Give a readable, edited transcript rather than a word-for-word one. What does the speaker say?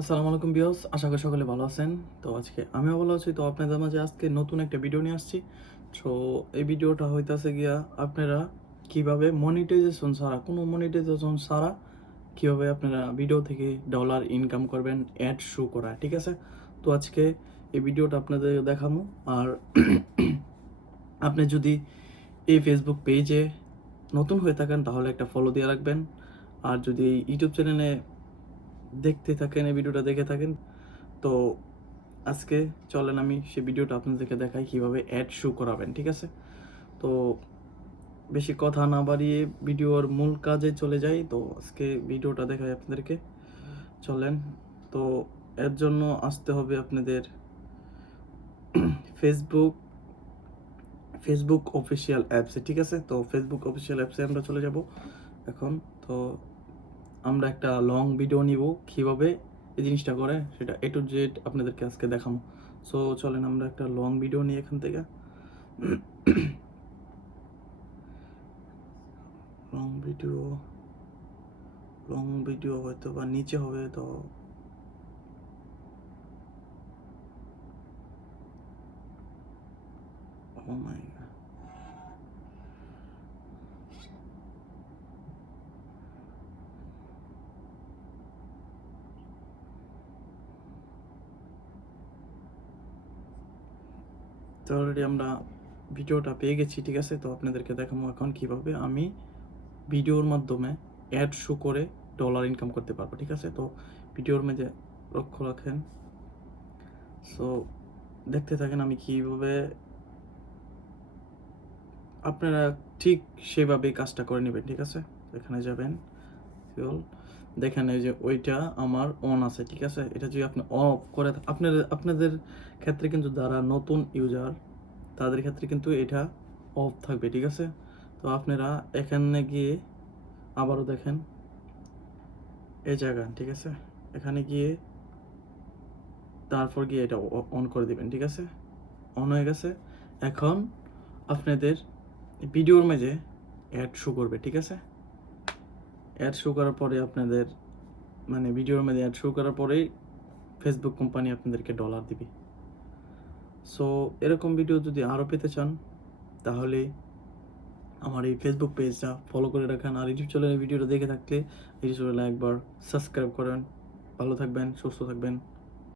আসসালামু আলাইকুম ভিউয়ার্স, আশা করি সকলে ভালো আছেন। তো আজকে আমিও ভালো আছি। তো আপনাদের মাঝে আজকে নতুন একটা ভিডিও নিয়ে আসছি। সো এই ভিডিওটা হইতাছে গিয়া আপনারা কিভাবে মনিটাইজেশন ছাড়া, কোনো মনিটাইজেশন ছাড়া কিভাবে আপনারা ভিডিও থেকে ডলার ইনকাম করবেন, অ্যাড শো করা, ঠিক আছে? তো আজকে এই ভিডিওটা আপনাদের দেখাবো। আর আপনি যদি এই ফেসবুক পেজে নতুন হয়ে থাকেন তাহলে একটা ফলো দিয়ে রাখবেন। আর যদি ইউটিউব চ্যানেলে দেখতে থাকেন, এই ভিডিওটা দেখে থাকেন, তো আজকে চলেন আমি সেই ভিডিওটা আপনাদেরকে দেখাই কিভাবে অ্যাড শো করাবেন, ঠিক আছে? তো বেশি কথা না বাড়িয়ে ভিডিওর মূল কাজে চলে যাই। তো আজকে ভিডিওটা দেখাই আপনাদেরকে, চলেন। তো এর জন্য আসতে হবে আপনাদের ফেসবুক ফেসবুক অফিসিয়াল অ্যাপসে, ঠিক আছে? তো ফেসবুক অফিসিয়াল অ্যাপসে আমরা চলে যাব এখন। তো আমরা একটা লং ভিডিও নিব কিভাবে এই জিনিসটা করে, সেটা এ টু জেড আপনাদেরকে আজকে দেখাবো। সো চলেন আমরা একটা লং ভিডিও নিই এখান থেকে। লং ভিডিও লং ভিডিও হয়তো বা নিচে হবে। তো ও মাই গড, তো অলরেডি আমরা ভিডিওটা পেয়ে গেছি, ঠিক আছে? তো আপনাদেরকে দেখাবো এখন কিভাবে আমি ভিডিওর মাধ্যমে অ্যাড শো করে ডলার ইনকাম করতে পারবো, ঠিক আছে? তো ভিডিওর মধ্যে লক্ষ্য রাখেন। সো দেখতে থাকেন আমি কিভাবে, আপনারা ঠিক সেভাবেই কাজটা করে নেবেন, ঠিক আছে? এখানে যাবেন, ফিউল, দেখেন এই যে ওইটা আমার অন আছে, ঠিক আছে? এটা যদি আপনি অফ করে আপনাদের ক্ষেত্রে কিন্তু যারা নতুন ইউজার তাদের ক্ষেত্রে কিন্তু এটা অফ থাকবে, ঠিক আছে? তো আপনারা এখানে গিয়ে আবারও দেখেন এই জায়গা, ঠিক আছে? এখানে গিয়ে তারপর গিয়ে এটা অন করে দিবেন, ঠিক আছে? অন হয়ে গেছে। এখন আপনাদের ভিডিওর মাঝে অ্যাড শো করবে, ঠিক আছে? অ্যাড শো করার পরে আপনাদের, মানে ভিডিওর মধ্যে অ্যাড শো করার পরেই ফেসবুক কোম্পানি আপনাদেরকে ডলার দিবে। সো এরকম ভিডিও যদি আরও পেতে চান তাহলে আমার এই ফেসবুক পেজটা ফলো করে রাখেন। আর ইউটিউব চ্যানেলের ভিডিওটা দেখে থাকলে ইউটিউব চ্যানেলে একবার সাবস্ক্রাইব করেন। ভালো থাকবেন, সুস্থ থাকবেন।